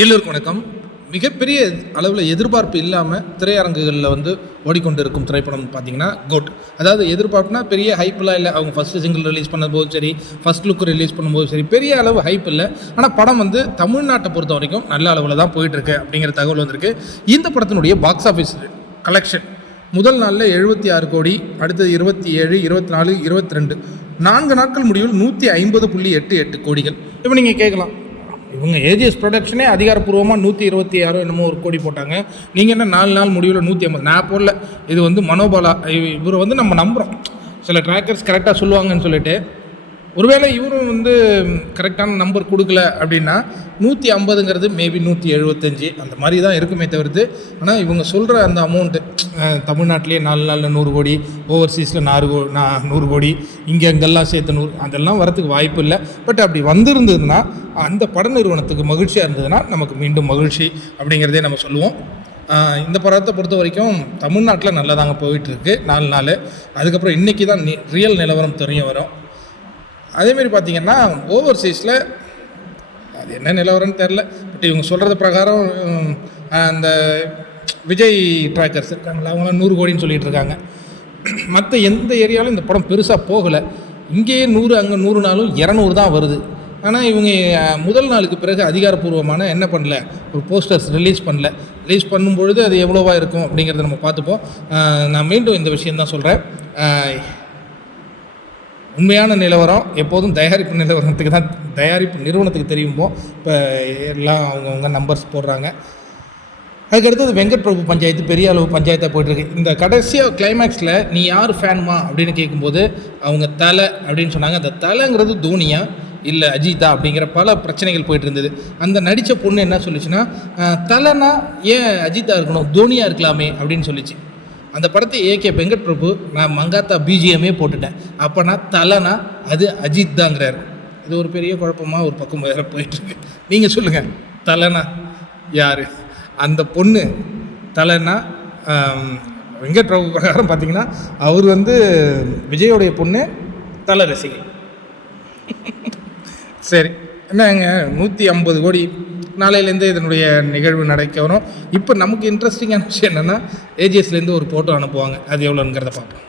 எல்லோருக்கும் வணக்கம். மிகப்பெரிய அளவில் எதிர்பார்ப்பு இல்லாமல் திரையரங்குகளில் ஓடிக்கொண்டிருக்கும் திரைப்படம் பார்த்தீங்கன்னா கோட். அதாவது எதிர்பார்ப்புனா பெரிய ஹைப்லாம் இல்லை. அவங்க ஃபஸ்ட்டு சிங்கிள் ரிலீஸ் பண்ணும்போதும் சரி, ஃபஸ்ட் லுக் ரிலீஸ் பண்ணும்போதும் சரி, பெரிய அளவு ஹைப் இல்லை. ஆனால் படம் தமிழ்நாட்டை பொறுத்த வரைக்கும் நல்ல அளவில் தான் போயிட்டுருக்கு அப்படிங்கிற தகவல் வந்திருக்கு. இந்த படத்தினுடைய பாக்ஸ் ஆஃபீஸ் கலெக்ஷன் முதல் நாளில் 76 கோடி, அடுத்தது 27, 24, 22, 4 நாட்கள் முடிவில் 150.88 கோடிகள். இப்போ நீங்கள் கேட்கலாம், இவங்க ஏஜிஎஸ் ப்ரொடக்ஷனே அதிகாரப்பூர்வமாக 126 என்னமோ ஒரு கோடி போட்டாங்க, நீங்கள் என்ன 4 நாள் முடிவில் 150? நான் போடல, இது மனோபாலா. இவர் நம்ம நம்புகிறோம், சில ட்ராக்கர்ஸ் கரெக்டாக சொல்லுவாங்கன்னு சொல்லிட்டு. ஒருவேளை இவரும் கரெக்டான நம்பர் கொடுக்கல அப்படின்னா 150ங்கிறது மேபி 175 அந்த மாதிரி தான் இருக்குமே தவிர்த்து. ஆனால் இவங்க சொல்கிற அந்த அமௌண்ட்டு தமிழ்நாட்டிலேயே 4 நாளில் 100 கோடி, ஓவர்சீஸில் 100 கோடி, இங்கெல்லாம் சேர்த்து 100, அதெல்லாம் வரத்துக்கு வாய்ப்பு இல்லை. பட் அப்படி வந்திருந்ததுன்னா அந்த பட நிறுவனத்துக்கு மகிழ்ச்சியாக இருந்ததுன்னா நமக்கு மீண்டும் மகிழ்ச்சி அப்படிங்கிறதே நம்ம சொல்லுவோம். இந்த படத்தை பொறுத்த வரைக்கும் தமிழ்நாட்டில் நல்லா தாங்க போயிட்டுருக்கு 4 நாள். அதுக்கப்புறம் இன்றைக்கி தான் ரியல் நிலவரம் தெரிய வரும். அதேமாரி பார்த்திங்கன்னா ஓவர்சீஸில் அது என்ன நிலவரம்னு தெரில. பட் இவங்க சொல்கிறது பிரகாரம் அந்த விஜய் ட்ராக்கர்ஸ் இருக்காங்களா, அவங்களாம் 100 கோடின்னு சொல்லிகிட்டு இருக்காங்க. மற்ற எந்த ஏரியாவிலும் இந்த படம் பெருசாக போகலை. இங்கேயே 100, அங்கே 100 நாளும் 200 தான் வருது. ஆனால் இவங்க முதல் நாளுக்கு பிறகு அதிகாரப்பூர்வமான என்ன பண்ணல, ஒரு போஸ்டர்ஸ் ரிலீஸ் பண்ணல. ரிலீஸ் பண்ணும்பொழுது அது எவ்வளோவா இருக்கும் அப்படிங்கிறத நம்ம பார்த்துப்போம். நான் மீண்டும் இந்த விஷயந்தான் சொல்கிறேன், உண்மையான நிலவரம் எப்போதும் தயாரிப்பு நிறுவனத்துக்கு தெரியுமோ. இப்போ எல்லாம் அவங்கவுங்க நம்பர்ஸ் போடுறாங்க. அதுக்கடுத்தது வெங்கட் பிரபு பஞ்சாயத்து பெரிய அளவு பஞ்சாயத்தாக போய்ட்டுருக்கு. இந்த கடைசியாக கிளைமேக்ஸில் நீ யார் ஃபேன்மா அப்படின்னு கேட்கும்போது அவங்க தலை அப்படின்னு சொன்னாங்க. அந்த தலைங்கிறது தோனியா இல்லை அஜித்தா அப்படிங்கிற பல பிரச்சனைகள் போயிட்டு இருந்தது. அந்த நடித்த பொண்ணு என்ன சொல்லிச்சுன்னா, தலைனா ஏன் அஜித்தா இருக்கணும், தோனியா இருக்கலாமே அப்படின்னு சொல்லிச்சு. அந்த படத்தை ஏகே வெங்கட் பிரபு நான் மங்காத்தா பிஜிஎம்மே போட்டுட்டேன். அப்போனா தலைனா அது அஜித் தாங்கிறார். இது ஒரு பெரிய குழப்பமாக ஒரு பக்கம் வேறு போயிட்டுருக்கு. நீங்கள் சொல்லுங்கள், தலைனா யார்? அந்த பொண்ணு தலைனா வெங்கட் பிரபு பிரகாரம் பார்த்தீங்கன்னா அவர் விஜயோடைய பொண்ணு தலை ரசிகை. சரி, என்னங்க 150 கோடி நாளையிலேருந்து இதனுடைய நிகழ்வு நடக்க வரும். இப்போ நமக்கு இன்ட்ரெஸ்டிங்கான விஷயம் என்னென்னா, ஏஜிஎஸ்லேருந்து ஒரு ஃபோட்டோ அனுப்புவாங்க, அது எவ்வளோங்கிறத பார்ப்போம்.